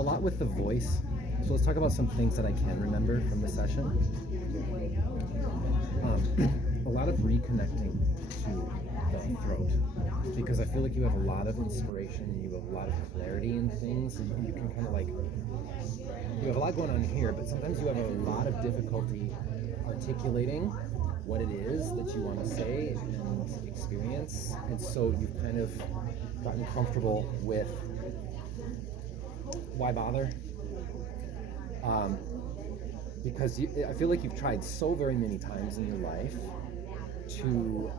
a lot with the voice. So let's talk about some things that I can remember from the session. A lot of reconnecting to the throat, because I feel like you have a lot of inspiration, you have a lot of clarity in things, and you can kind of like, you have a lot going on here, but sometimes you have a lot of difficulty articulating what it is that you want to say and experience, and so you've kind of gotten comfortable with why bother? Because I feel like you've tried so very many times in your life to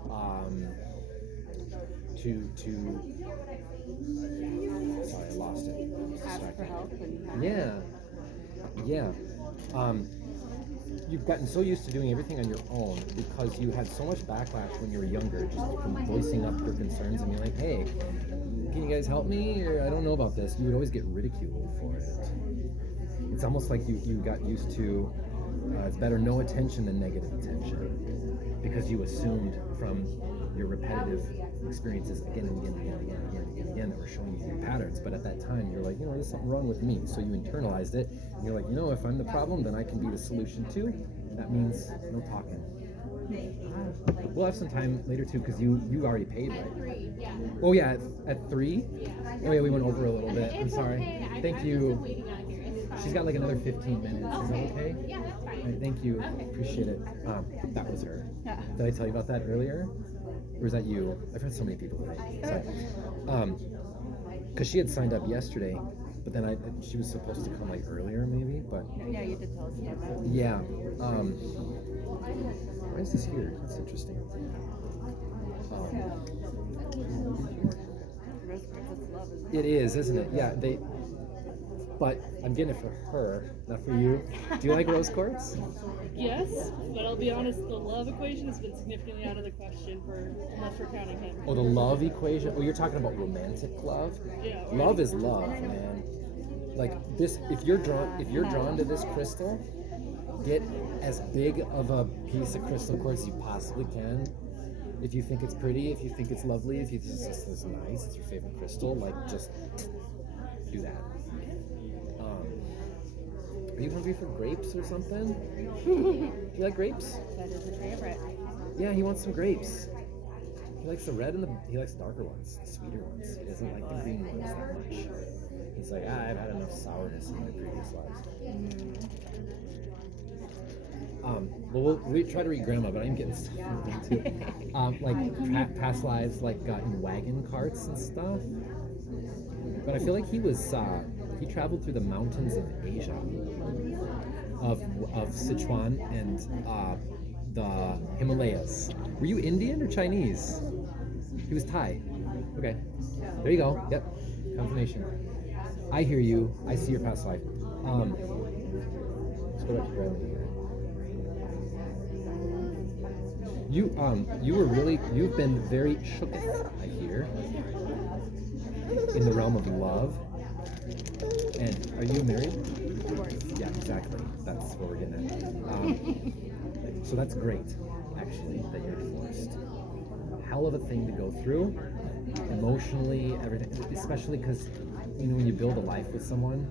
sorry, I lost it. Ask for help when you have Yeah. You've gotten so used to doing everything on your own because you had so much backlash when you were younger, just from voicing up your concerns and being like, hey, can you guys help me? Or I don't know about this. You would always get ridiculed for it. It's almost like you got used to it's better no attention than negative attention, because you assumed from your repetitive experiences again and again that were showing you your patterns. But at that time, you're like, there's something wrong with me. So you internalized it, and you're like, if I'm the problem, then I can be the solution too. And that means no talking. We'll have some time later too, because you already paid, right? Oh yeah, at 3? Oh yeah, we went over a little bit. I'm sorry. Thank you. She's got like another 15 minutes. Is that okay? Yeah, that's fine. Right, thank you. Appreciate it. That was her. Yeah. Did I tell you about that earlier? Or was that you? I've heard so many people today. Sorry. Because she had signed up yesterday, but then she was supposed to come like earlier maybe, but... Yeah, you did tell us about that. Yeah. Why is this here? That's interesting. Rose Princess Love, isn't It is, isn't it? Yeah, but I'm getting it for her, not for you. Do you like rose quartz? Yes, but I'll be honest, the love equation has been significantly out of the question unless we're counting him. Oh, the love equation? Oh, you're talking about romantic love? Yeah. Love is love, man. Like this, if you're drawn to this crystal, get as big of a piece of crystal quartz as you possibly can. If you think it's pretty, if you think it's lovely, if you think this is nice, it's your favorite crystal, like just do that. Are you hungry for grapes or something? Do you like grapes? That is a favorite. Yeah, he wants some grapes. He likes the red and he likes the darker ones, the sweeter ones. He doesn't like the green ones that much. He's like, I've had enough sourness in my previous lives. Well, we try to read Grandma, but I'm getting stuff from me too. Like past lives, like in wagon carts and stuff. But I feel like he traveled through the mountains of Asia, of Sichuan and the Himalayas. Were you Indian or Chinese? He was Thai. Okay, there you go. Yep, confirmation. I hear you. I see your past life. Let's go back to Grandma here. You've been very shooketh, I hear, in the realm of love. And are you married? Of course. Yeah, exactly. That's what we're getting at. So that's great, actually, that you're divorced. Hell of a thing to go through, emotionally, everything. Especially because, when you build a life with someone,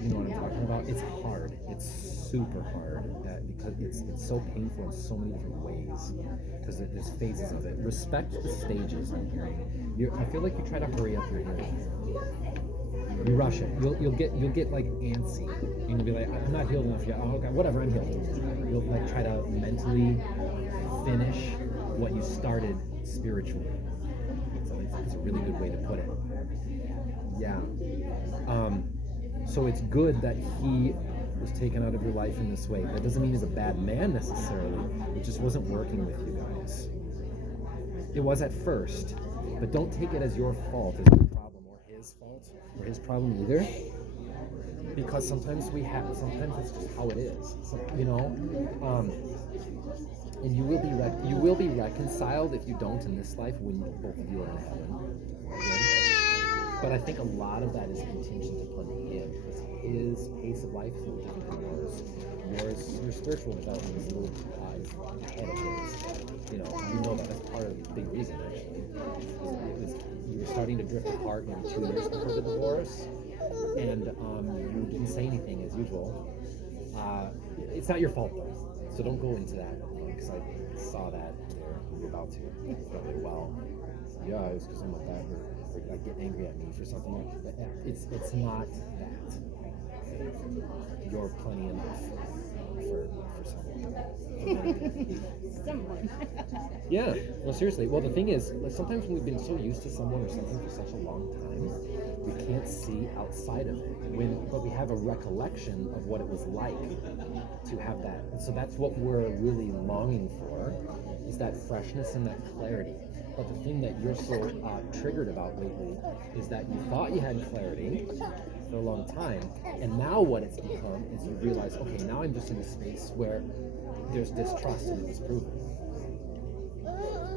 you know what I'm talking about? It's hard. It's super hard because it's so painful in so many different ways. Because there's phases of it. Respect the stages. I'm hearing. I feel like you try to hurry up your healing. You rush it. You'll get like antsy, and you'll be like, I'm not healed enough yet. Oh, okay, whatever. I'm healed. You'll like try to mentally finish what you started spiritually. So it's a really good way to put it. Yeah. So it's good that he was taken out of your life in this way. That doesn't mean he's a bad man necessarily. It just wasn't working with you guys. It was at first, but don't take it as your fault, as your problem, or his fault, or his problem either. Because sometimes it's just how it is. So, and you will be reconciled if you don't in this life when both of you are in heaven. Okay? But I think a lot of that is contingent upon him, because his pace of life is a little different than yours. Your spiritual development is a little ahead of his. You know that's part of the big reason, actually. You were starting to drift apart maybe 2 years before the divorce, and you didn't say anything as usual. It's not your fault though, so don't go into that because I saw that there. You were about to. Probably well. Yeah, it was because I'm like that, or like get angry at me for something. It's not that. You're plenty enough for someone. Someone. Yeah, well, seriously. Well, the thing is, like, sometimes when we've been so used to someone or something for such a long time, we can't see outside of it. But we have a recollection of what it was like to have that. And so that's what we're really longing for, is that freshness and that clarity. But the thing that you're so triggered about lately is that you thought you had clarity for a long time, and now what it's become is you realize, okay, now I'm just in a space where there's distrust and it was proven.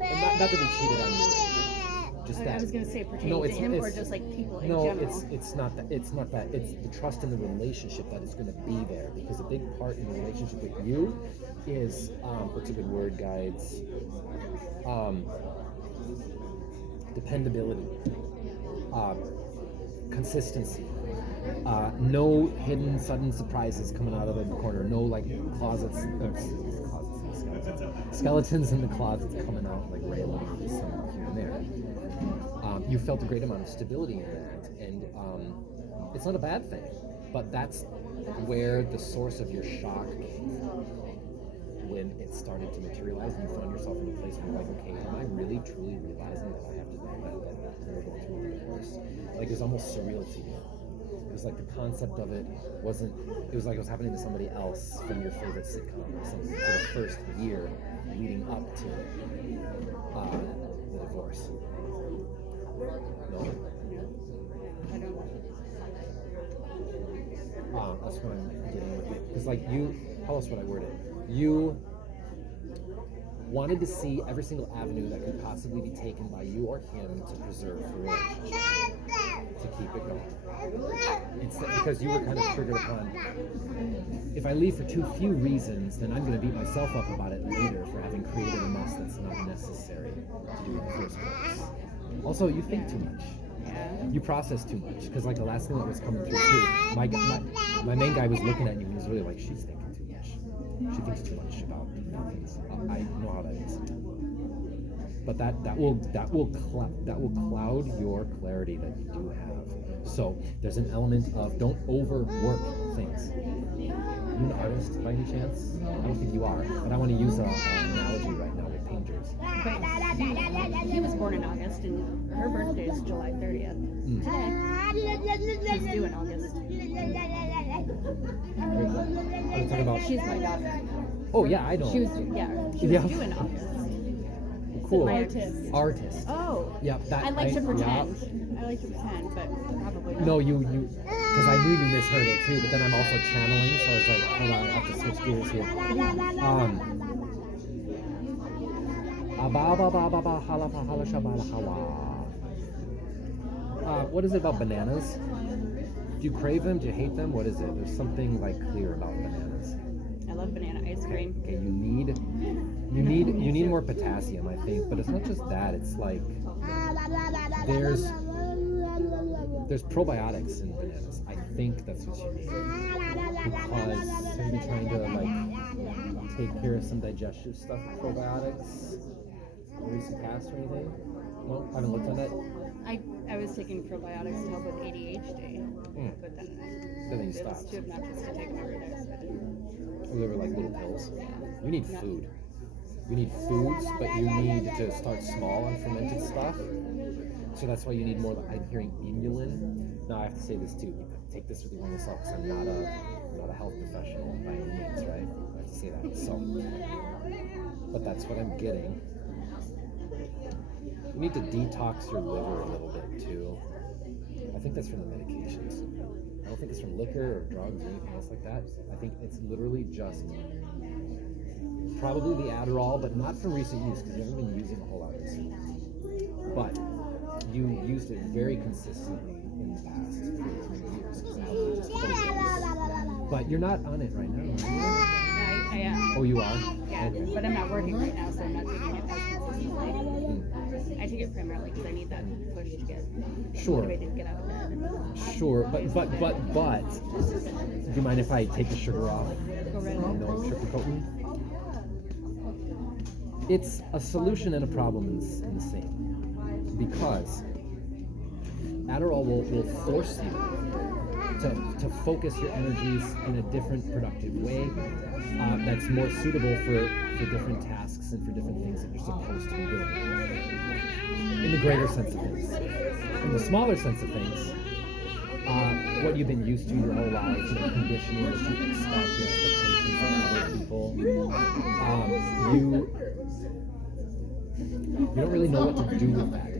And not that they cheated on you, just that. I was gonna say pertaining to him or just like people in general. No, it's not that. It's not that. It's the trust in the relationship that is going to be there, because a big part in the relationship with you is what's a good word, guides? Dependability, consistency, no hidden sudden surprises coming out of the corner, no like skeletons in the closets coming out like randomly, some here and there. You felt a great amount of stability in that, and it's not a bad thing, but that's where the source of your shock came from. When it started to materialize and you found yourself in a place where you're like, okay, am I really truly realizing that I have to do that we're going through a divorce? Like, it was almost surreal to you. It was like the concept of it wasn't, it was like it was happening to somebody else from your favorite sitcom or something for the first year leading up to the divorce. No? I don't know. That's what I'm getting with it. Because like how else would I word it? You wanted to see every single avenue that could possibly be taken by you or him to preserve the relationship, to keep it going. Instead, because you were kind of triggered upon, if I leave for too few reasons, then I'm going to beat myself up about it later for having created a mess that's not necessary to do in the first place. Also, you think too much. You process too much. Because like the last thing that was coming through too, my main guy was looking at you and he was really like, she's thinking too much. She thinks too much about things. I know how that is. But that will cloud your clarity that you do have. So there's an element of don't overwork things. You an artist by any chance? I don't think you are, but I want to use an analogy right now with painters. He was born in August, and her birthday is July 30th. Today. She's due in August. Are you talking about? She's my daughter. Oh yeah, I know. She was due in August. Cool. My artist. Oh. Yeah. I like to pretend. Yeah. I like to pretend, but probably not. No, you, because I knew you misheard it too. But then I'm also channeling, so I was like, hold on, I have to switch gears here. What is it about bananas? Do you crave them? Do you hate them? What is it? There's something like clear about bananas. I love banana ice cream. Okay, you need more potassium, I think, but it's not just that. It's like there's probiotics in bananas. I think that's what you need, because have you been trying to like take care of some digestive stuff with probiotics in the recent past or anything? No, haven't looked at it. I was taking probiotics to help with ADHD, but then you it was stopped. too obnoxious to take an overdose. So I didn't. Oh, they were like little pills. You need food. You need foods, but you need to start small on fermented stuff. So that's why you need more. I'm hearing inulin. Now I have to say this too. Take this with a grain of salt, because I'm not a health professional by any means, right? I have to say that. So, but that's what I'm getting. You need to detox your liver a little bit too. I think that's from the medications. I don't think it's from liquor or drugs or anything else like that. I think it's literally just probably the Adderall, but not from recent use, because you haven't been using a whole lot recently. But you used it very consistently in the past for many years. Because it helped you just focus. But you're not on it right now, are you? I am. Oh, you are? Yeah, but I'm not working right now, so I'm not taking it as consistently. I take it primarily because I need that push to get motivated to get out of bed. Sure, but do you mind if I take the sugar off? Go right ahead. No sugar coating. It's a solution and a problem in the same, because Adderall will force you to focus your energies in a different productive way that's more suitable for different tasks and for different things that you're supposed to be doing. In the greater sense of things. In the smaller sense of things, what you've been used to your whole life, the conditioning that you expect, the expectations of other people, you don't really know what to do with that yet.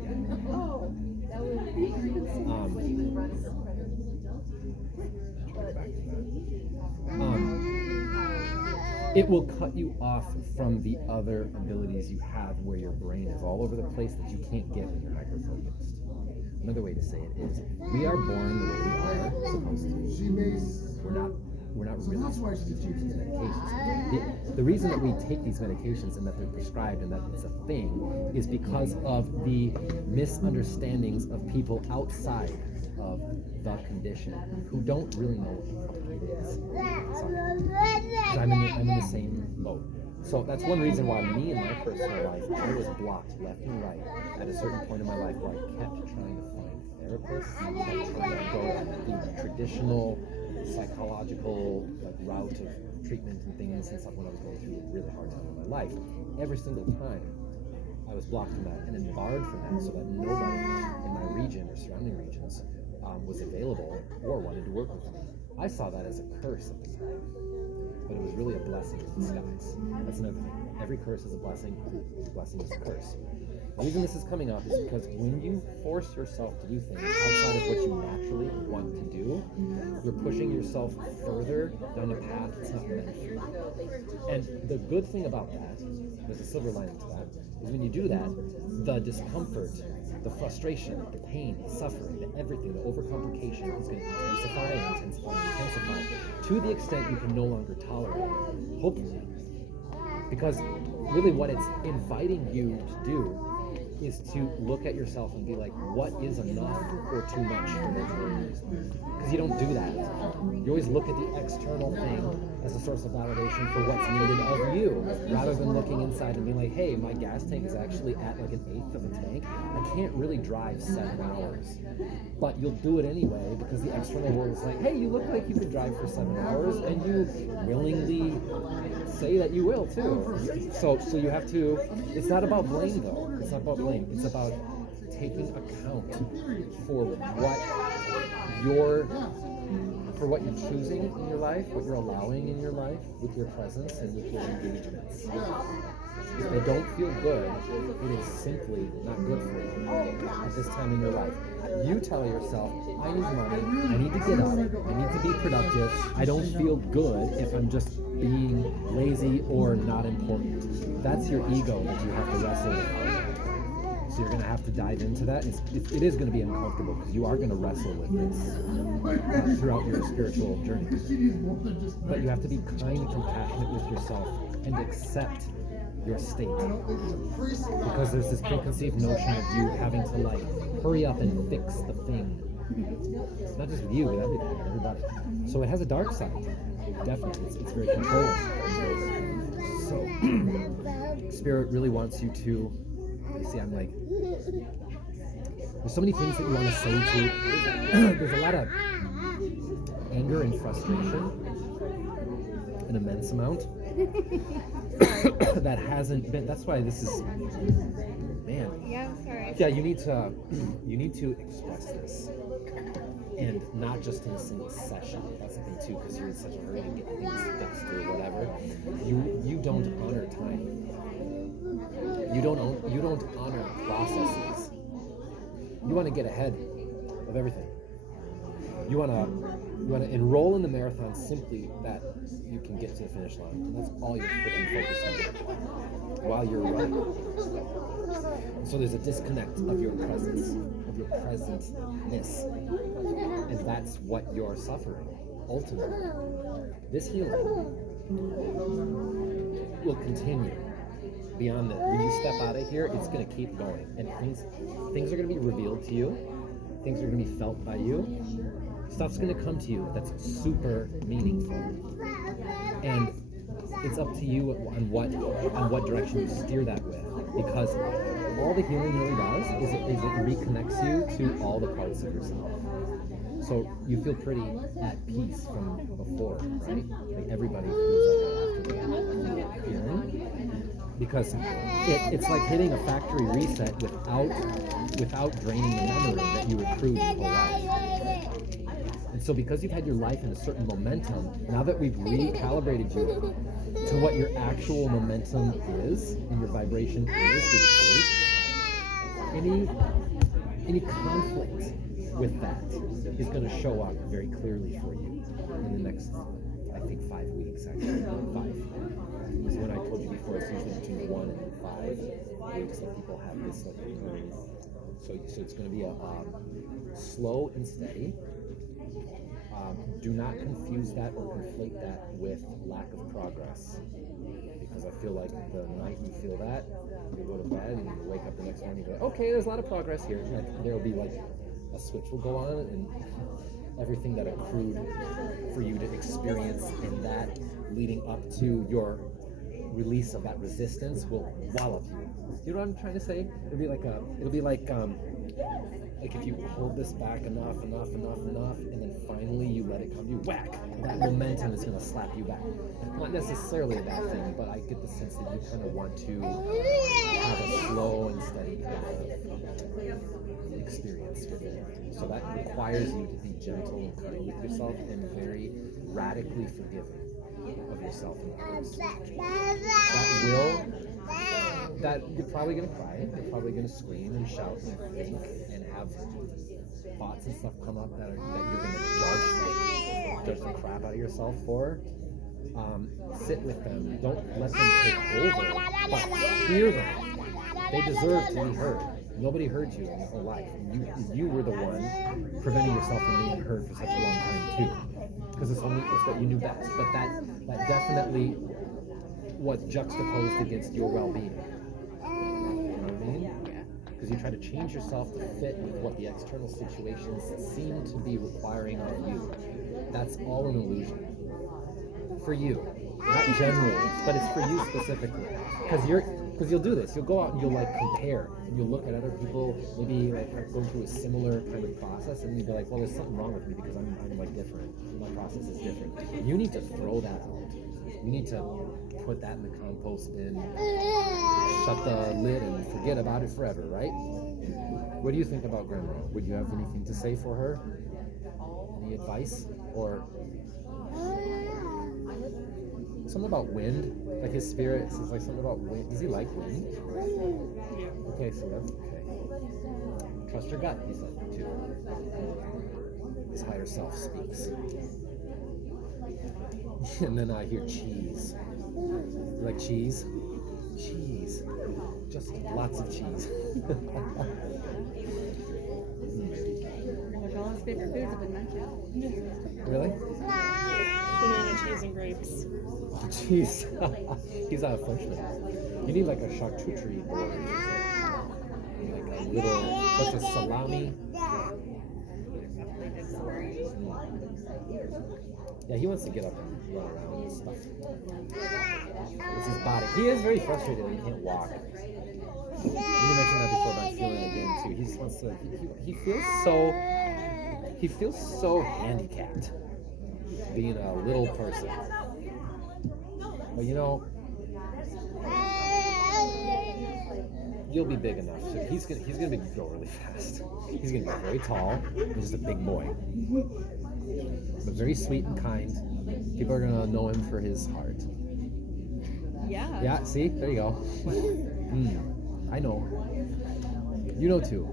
It will cut you off from the other abilities you have where your brain is all over the place that you can't get when you're hyper-focused. Another way to say it is, we are born the way we are supposed to. We're not really supposed to take these medications. The reason that we take these medications and that they're prescribed and that it's a thing is because of the misunderstandings of people outside of the condition who don't really know what it is. Sorry. I'm in the same boat. So that's one reason why me in my personal life, I was blocked left and right at a certain point in my life where I kept trying to find therapists, kept trying to go the traditional psychological route of treatment and things and stuff when I was going through a really hard time in my life. Every single time I was blocked from that and then barred from that, so that nobody in my region or surrounding regions was available or wanted to work with me. I saw that as a curse at the time, but it was really a blessing in disguise. That's another thing. Every curse is a blessing. A blessing is a curse. The reason this is coming up is because when you force yourself to do things outside of what you naturally want to do, you're pushing yourself further down a path that's not meant for you. And the good thing about that, there's a silver lining to that, is when you do that, the discomfort, the frustration, the pain, the suffering, the everything, the overcomplication is going to intensify and intensify and intensify to the extent you can no longer tolerate it, hopefully. Because really what it's inviting you to do is to look at yourself and be like, what is enough or too much for me? Because you don't do that. You always look at the external thing as a source of validation for what's needed of you, rather than looking inside and being like, hey, my gas tank is actually at like an eighth of a tank. I can't really drive 7 hours. But you'll do it anyway because the external world is like, hey, you look like you could drive for 7 hours, and you willingly say that you will too. So you have to, it's not about blame though. It's not about blame. It's about taking account for what you're choosing in your life, what you're allowing in your life, with your presence and with your engagements. If they don't feel good, it is simply not good for you at this time in your life. You tell yourself, I need money, I need to get up, I need to be productive, I don't feel good if I'm just being lazy or not important. That's your ego that you have to wrestle with. So you're going to have to dive into that. It is going to be uncomfortable because you are going to wrestle with this throughout your spiritual journey. But you have to be kind and compassionate with yourself and accept your state. Because there's this preconceived notion of you having to hurry up and fix the thing. It's not just with you, with everybody. So it has a dark side. Definitely. It's very controlling. So Spirit really wants you to, see, I'm like, there's so many things that you want to say to. There's a lot of anger and frustration, an immense amount that hasn't been. That's why this is, man. Yeah, I'm sorry. Yeah, you need to express this, and not just in a single session. That's the thing too, because you're in such a hurry to get things fixed or whatever. You don't honor time. You don't honor processes. You want to get ahead of everything. You want to enroll in the marathon simply that you can get to the finish line. And that's all you're freaking focused on while you're running. So there's a disconnect of your presence, of your presentness, and that's what you're suffering. Ultimately, this healing will continue. Beyond that, when you step out of here, it's going to keep going, and things are going to be revealed to you, things are going to be felt by you, Stuff's gonna come to you that's super meaningful, and it's up to you on what direction you steer that with. Because all the healing really does is it reconnects you to all the parts of yourself. So you feel pretty at peace from before, right? Like everybody feels that way after the healing. Because it's like hitting a factory reset without draining the memory that you accrued your whole life. And so because you've had your life in a certain momentum, now that we've recalibrated you to what your actual momentum is and your vibration is, your state, any conflict with that is going to show up very clearly for you in the next, I think, 5 weeks, actually. 5. Because when I told you before, it's usually between 1 and 5 weeks that people have this like recurring. So it's going to be a slow and steady. Do not confuse that or conflate that with lack of progress. Because I feel like the night you feel that, you go to bed and you wake up the next morning and go, okay, there's a lot of progress here. Like, there'll be like a switch will go on and everything that accrued for you to experience in that leading up to your release of that resistance will wallop you. You know what I'm trying to say? It'll be like if you hold this back enough, and then finally you let it come to you, whack! That momentum is going to slap you back. Not necessarily a bad thing, but I get the sense that you kind of want to have a slow and steady kind of experience with it. So that requires you to be gentle and kind with yourself and very radically forgiving of yourself and others. That you're probably going to cry, you're probably going to scream and shout and think and have thoughts and stuff come up that you're going to judge the crap out of yourself for. Sit with them. Don't let them take over, but hear them. They deserve to be heard. Nobody heard you in your whole life. You were the one preventing yourself from being heard for such a long time too, because it's what you knew best. But that definitely was juxtaposed against your well-being. Because you try to change yourself to fit with what the external situations seem to be requiring of you. That's all an illusion. For you. Not generally, but it's for you specifically. Because you'll do this. You'll go out and you'll like compare. And you'll look at other people maybe like going through a similar kind of process and you'll be like, well, there's something wrong with me because I'm like different. My process is different. You need to throw that out. You need to put that in the compost bin, shut the lid, and forget about it forever, right? What do you think about Grandma? Would you have anything to say for her? Any advice? Or something about wind? Like his spirit says like something about wind. Does he like wind? Yeah. Okay, so that's okay. Trust your gut, he said, too. His higher self speaks. And then I hear cheese. You like cheese? Cheese. Just lots of cheese. Carla's favorite foods have been mentioned. Really? Banana, cheese, and grapes. Oh, cheese. He's not a Frenchman. You need like a charcuterie board. Like a little, what's a salami? Yeah, he wants to get up and run around and stuff. It's his body. He is very frustrated that he can't walk. You mentioned that before, but I'm feeling it again too. He just wants to. He feels so handicapped being a little person. But you know, you'll be big enough. So he's gonna grow really fast. He's gonna be very tall. He's just a big boy, but very sweet and kind. People are gonna know him for his heart. Yeah. Yeah. See, there you go. I know. You know too.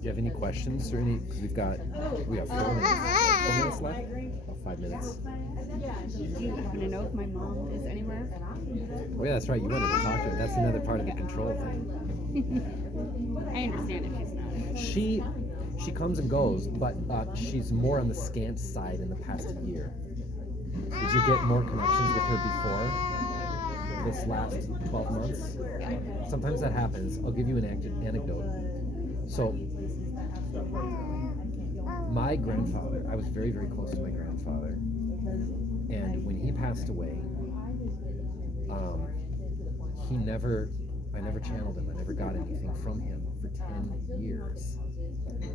Do you have any questions or any? Because we got 4 minutes left. About 5 minutes. Do you happen to know if my mom is anywhere? Oh yeah, that's right. You wanted to talk to her. That's another part of the control thing. I understand if she's not. She comes and goes, but she's more on the scant side in the past year. Did you get more connections with her before this last 12 months? Sometimes that happens. I'll give you an anecdote. So My grandfather, I was very, very close to my grandfather. And when he passed away, I never channeled him. I never got anything from him for 10 years.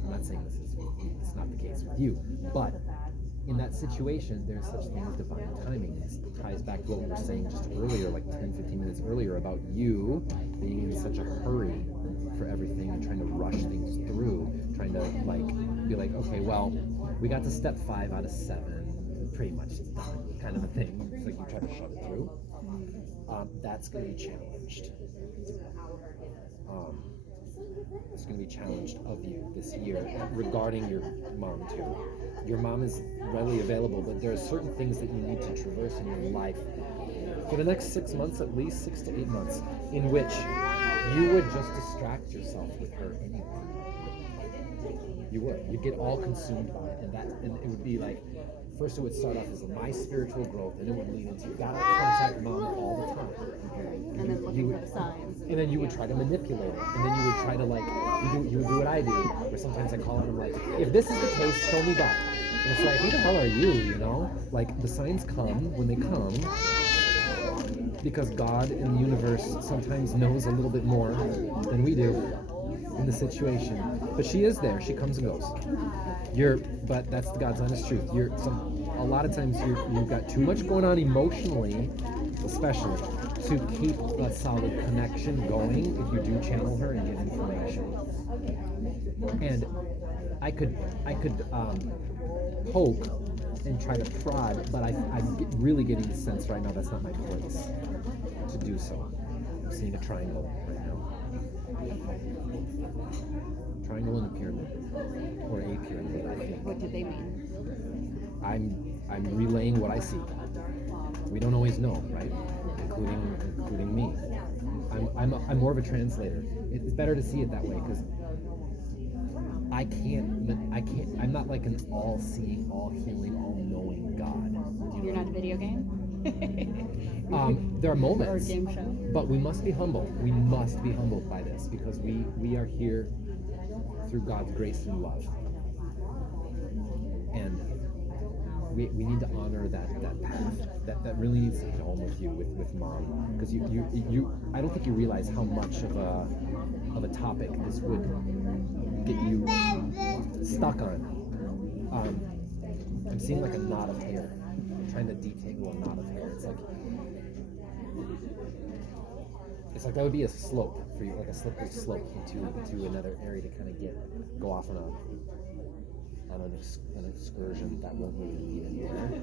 I'm not saying it's not the case with you, but in that situation, there's such thing as divine timing. This ties back to what we were saying just earlier, like 10, 15 minutes earlier, about you being in such a hurry for everything and trying to rush things through, trying to be like, okay, well, we got to step 5 out of 7, pretty much it's done, kind of a thing. It's like you try to shove it through. That's going to be challenged. It's going to be challenged of you this year regarding your mom too. Your mom is readily available, but there are certain things that you need to traverse in your life for the next 6 months, at least 6 to 8 months, in which you would just distract yourself with her anyway. You would. You'd get all consumed by it, and it would be like, first it would start off as my spiritual growth, and it would lead into, you gotta contact mom all the time. And then looking for the signs. And then you would try to manipulate it, and then you would try to you would do what I do, where sometimes I call her and I'm like, if this is the case, show me that. And it's like, who the hell are you, you know? Like, the signs come when they come, because God in the universe sometimes knows a little bit more than we do in the situation. But she is there. She comes and goes. But that's the God's honest truth. A lot of times you've got too much going on emotionally, especially, to keep a solid connection going if you do channel her and get information. And I could poke and try to prod, but I'm really getting the sense right now that's not my place to do so. I'm seeing a triangle right now. Triangle and a pyramid, or a pyramid, I think. What do they mean? I'm relaying what I see. We don't always know, right? Including me. I'm more of a translator. It's better to see it that way, because I'm not like an all-seeing, all-healing, all-knowing God. You're not a video game? There are moments. Or a game show. But we must be humble. We must be humbled by this, because we are here through God's grace and love. And we need to honor that path. That really needs to hit home with you, with mom. Because you I don't think you realize how much of a topic this would get you stuck on. I'm seeing like a knot of hair. I'm trying to detangle a knot of hair. It's like that would be a slope for you, like a slippery slope into another area to kind of go off on an excursion that won't really lead anywhere.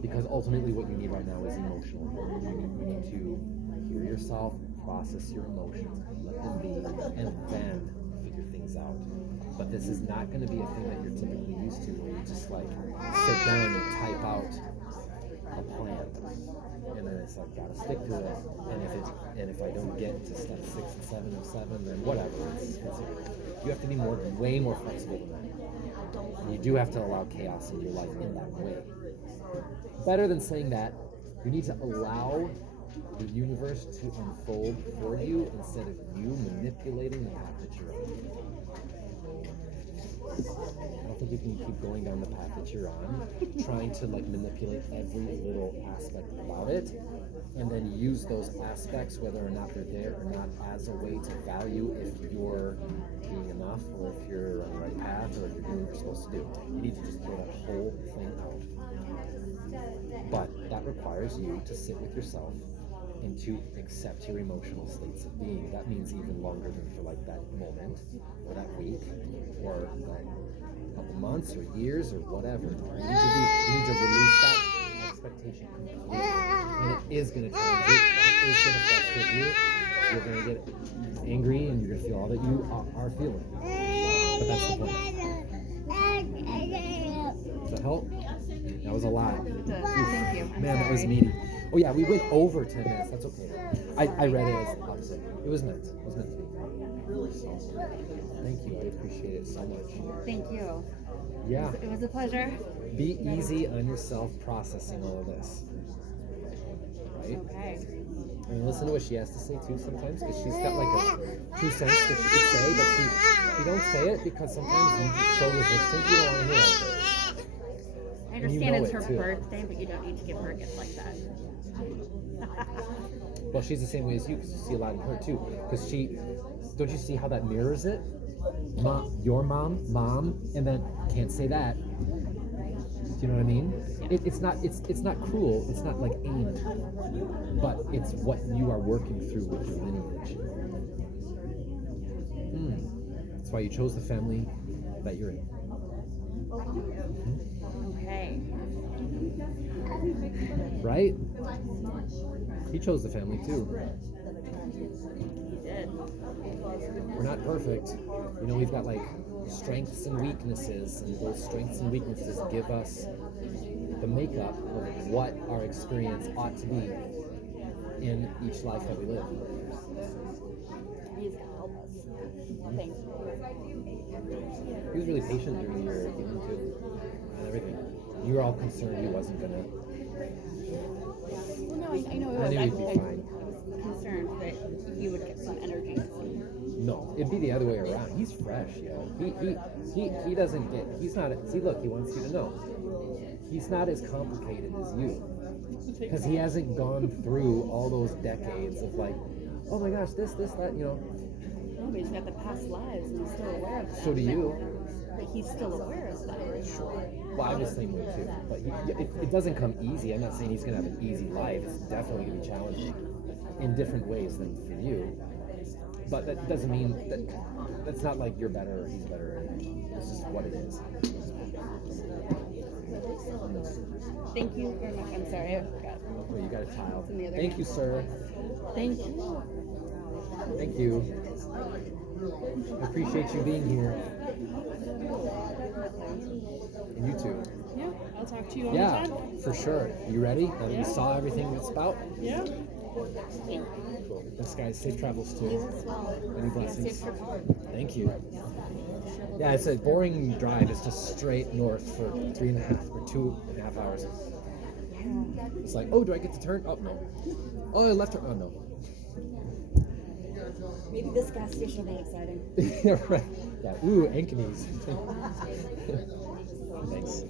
Because ultimately what you need right now is emotional. You need to hear yourself, process your emotions, let them be, and then figure things out. But this is not going to be a thing that you're typically used to, where you just like sit down and type out a plan, and then it's like, gotta stick to it. And if I don't get to step 6 and 7 of 7, then whatever. You have to be way more flexible than that. And you do have to allow chaos in your life in that way. Better than saying that, you need to allow the universe to unfold for you instead of you manipulating the path that you're on. I don't think you can keep going down the path that you're on, trying to manipulate every little aspect about it, and then use those aspects, whether or not they're there or not, as a way to value if you're being enough, or if you're on the right path, or if you're doing what you're supposed to do. You need to just throw that whole thing out. But that requires you to sit with yourself and to accept your emotional states of being. That means even longer than for that moment, or that week, or that couple months, or years, or whatever. You need to release that expectation completely. And it is going to challenge you. It is going to frustrate you. You're going to get angry, and you're going to feel all that you are feeling. But that's the point. Does that help? That was a lot. Thank you. Man, that was meaty. Oh yeah, we went over 10 minutes. That's okay. I read it as the opposite. It was meant to be. So, thank you. I appreciate it so much. Thank you. Yeah. It was a pleasure. Be easy on yourself processing all of this. Right? Okay. And listen to what she has to say too sometimes, because she's got like a 2 cents that she could say, but she don't say say it because sometimes you're just so resistant you don't want to hear it. I And you understand know it's it, her too. birthday, but you don't need to give her a gift like that. Well, she's the same way as you because you see a lot in her too. Because don't you see how that mirrors it? Mom, your mom, and then can't say that. Do you know what I mean? It's not cruel. It's not like aimed, but it's what you are working through with your lineage. That's why you chose the family that you're in. Okay. Right? He chose the family too. You did. We're not perfect. You know, we've got like strengths and weaknesses, and those strengths and weaknesses give us the makeup of what our experience ought to be in each life that we live. He's gonna help us. Thank you. He was really patient during your healing too, and everything. You were all concerned he wasn't gonna. Well, no, I know it I was. knew I he'd be was fine. concerned that you would get some energy. No, it'd be the other way around. He's fresh, yo. He doesn't get. He's not. See, look, he wants you to know. He's not as complicated as you, because he hasn't gone through all those decades of like, oh my gosh, this, that, you know. No, but he's got the past lives and he's still aware of them. So do you. But he's still aware of them. Well, I'm the same way too. But it doesn't come easy. I'm not saying he's gonna have an easy life. It's definitely gonna be challenging in different ways than for you. But that doesn't mean that's not like you're better or he's better or anything. It's just what it is. Thank you very much. I'm sorry, I forgot. Oh, you got a child. in the other Thank hand. you, sir. Thank you. Thank you. I appreciate you being here. And you too. Yeah, I'll talk to you Yeah, anytime. for sure. You ready? Now that Yeah. you saw everything that's about? Yeah. Cool. This guy's safe travels too. You as well. Many blessings. Safe trip home. Thank you. Yeah, it's a boring drive. It's just straight north for 2.5 hours. It's like, oh, do I get to turn? Oh, no. Oh, left turn. Oh, no. Maybe this gas station will be exciting. Yeah, right. Yeah. Ooh, Ankeny's. Thanks.